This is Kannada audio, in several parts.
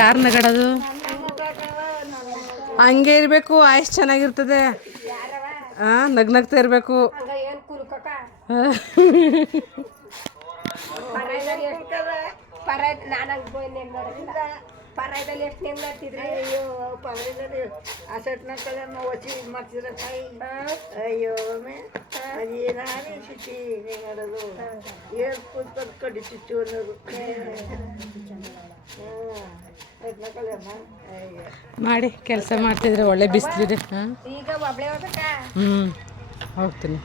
ಯಾರು ನಗಾಡೋದು? ಹಂಗೆ ಇರಬೇಕು, ಆಯ್ಸ್ ಚೆನ್ನಾಗಿರ್ತದೆ. ನಗ್ನಗ್ತಾ ಇರಬೇಕು. ಪರಾಯದಲ್ಲಿ ಎಷ್ಟು ನೆಮ್ಮದಿ ಮಾಡ್ತಿದ್ರಿ? ಅಯ್ಯೋ ಪರಾಯದಲ್ಲಿ ಆ ಸೆಟ್ನ ಕಡೆ ಒಚ್ಚಿ ಇದು ಮಾಡ್ತಿದ್ರ ತಾಯಿ. ಅಯ್ಯೋ ಅದೇನಾನೇ ಸಿಟಿ ಮಾಡೋದು ಏಳು ಕೂತ್ಕೊಂಡು ಕಡ್ಡಿ ಚುಚ್ಚು ಅನ್ನೋದು. ಮಾಡಿ ಕೆಲಸ ಮಾಡ್ತಿದ್ರೆ ಒಳ್ಳೆ ಬಿಸಿಲಿದೆ. ಈಗ ಒಬ್ಳೆ ಹೋಗ್ಬೇಕ? ಹೋಗ್ತೀನಿ.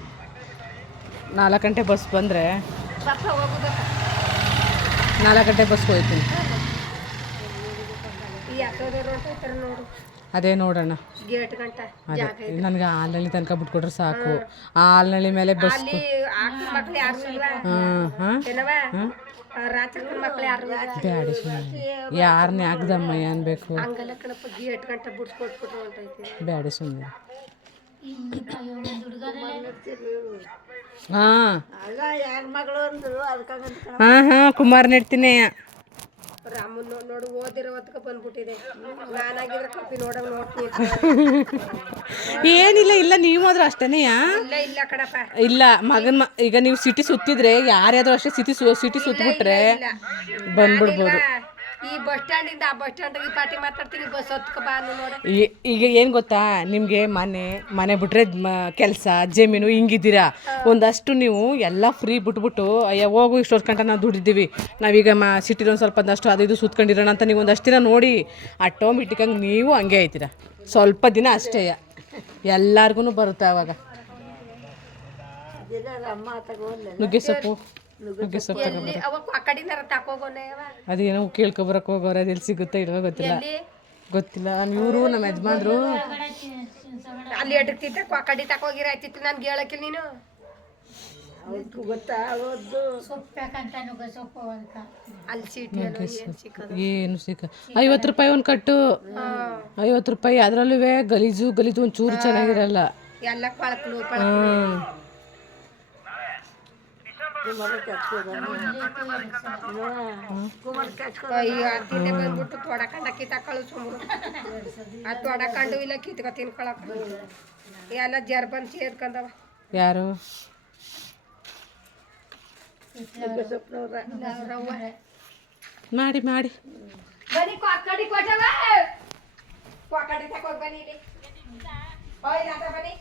4 ಗಂಟೆ ಬಸ್ ಬಂದರೆ 4 ಗಂಟೆ ಬಸ್ಗೆ ಹೋಗ್ತೀನಿ. ಅದೇ ನೋಡೋಣ. ಅದೇ ನನಗೆ ಆಲ್ನಳ್ಳಿ ತನಕ ಬಿಟ್ಕೊಟ್ರೆ ಸಾಕು. ಆ ಆಲ್ನಳ್ಳಿ ಮೇಲೆ ಬಸ್. ಬ್ಯಾಡಿ ಸುಮ್ಮನೆ ಯಾರನ್ನೇ ಆಗ್ದಮ್ಮಯ್ಯ ಅನ್ಬೇಕು. ಬ್ಯಾಡಿ ಸುಮ್ಮನೆ. ಹಾಂ ಕುಮಾರ್ ನೆಡ್ತೀನಿ. ರಾಮನ್ ನೋಡು ಓದಿರೋ ಹೊತ್ಕ ಬಂದ್ಬಿಟ್ಟಿದೆ. ನಾನಾಗಿದ್ರೆ ಕಪ್ಪಿ ನೋಡಂಗ್ ನೋಡ್ತೀನಿ. ಏನಿಲ್ಲ ಇಲ್ಲ, ನೀವು ಆದ್ರೂ ಅಷ್ಟೇನೆ. ಇಲ್ಲ ಕಣಪ್ಪ. ಇಲ್ಲ ಮಗನ ಈಗ ನೀವು ಸಿಟಿ ಸುತ್ತಿದ್ರೆ ಯಾರ್ಯಾದ್ರೂ ಅಷ್ಟೇ ಸಿಟಿ ಸುತ್ತಬಿಟ್ರೆ ಬಂದ್ಬಿಡ್ಬೋದು. ಈ ಬಸ್ ಸ್ಟ್ಯಾಂಡಿಂದ ಆ ಬಸ್ ಸ್ಟ್ಯಾಂಡ್ ಪಾರ್ಟಿ ಮಾತಾಡ್ತೀನಿ. ಬಸ್ ಹೊತ್ಕ ಬಾ ನೋಡ. ಈಗ ಏನು ಗೊತ್ತಾ, ನಿಮಗೆ ಮನೆ ಬಿಟ್ರೆ ಕೆಲಸ ಜಮೀನು ಹಿಂಗಿದ್ದೀರಾ. ಒಂದಷ್ಟು ನೀವು ಎಲ್ಲ ಫ್ರೀ ಬಿಟ್ಬಿಟ್ಟು ಅಯ್ಯ ಹೋಗು ಇಷ್ಟೊತ್ತು ಗಂಟೆ ನಾವು ದುಡಿದ್ದೀವಿ, ನಾವೀಗ ಸಿಟಿಲಿ ಒಂದು ಸ್ವಲ್ಪ ಒಂದಷ್ಟು ಅದು ಇದು ಸುತ್ಕೊಂಡಿರೋಣ ಅಂತ ನೀವು ಒಂದಷ್ಟು ದಿನ ನೋಡಿ ಆಟೋಮೆಟಿಕ್ಕಾಗಿ ನೀವು ಹಂಗೆ ಆಯ್ತೀರ. ಸ್ವಲ್ಪ ದಿನ ಅಷ್ಟೇ, ಎಲ್ಲರಿಗೂ ಬರುತ್ತೆ ಆವಾಗ. ನುಗ್ಗೆ ಸೊಪ್ಪು ಅದೇನೋ ಕೇಳ್ಕೊಬರಕ್ಕೆ ಹೋಗೋರು, ಅದೆಲ್ಲಿ ಸಿಗುತ್ತಾ ಇಲ್ವ ಗೊತ್ತಿಲ್ಲ. ಇವರು ನಮ್ಮ ಯಜಮಾನ್ರು ಅಲ್ಲಿ ಎಡಕ್ತಿದ್ದ ಕೊಕ್ಕಡಿ ತಕೋಗಿರ ಆಯ್ತಿತ್ತು. ನನ್ಗೆ ಹೇಳಕ್ಕಿಲ್ಲ ನೀನು. ಏನು ಸಿಕ್ಕ 50 ರೂಪಾಯಿ ಒಂದು ಕಟ್ಟು. 50 ರೂಪಾಯಿ. ಅದರಲ್ಲೂ ಗಲೀಜು ಒಂದು ಚೂರು ಚೆನ್ನಾಗಿರಲ್ಲ. ಎಲ್ಲ ಪಳಕ್ಲು ತಿಂದೆ ಬಂದ್ಬಿಟ್ಟು ತೊಡಕಂಡ ಕಿತ್ತಾಕಳು ಸುಮ್ರು. ಆ ತೊಡಕಂಡು ಇಲ್ಲ ಕಿತ್ಕ ತಿನ್ಕೊಳಕ್ ಎಲ್ಲ ಜರ್ ಬಂದು ಸೇರ್ಕೊಂಡವ. ಯಾರು ಮಾಡಿ ಬನ್ನಿ ಕೊಕ್ಕಡಿ ಕೊಟ್ಟವ. ಕೊಕ್ಕಡಿ ತಕೋಗ್ ಬನ್ನಿ. ಬನ್ನಿ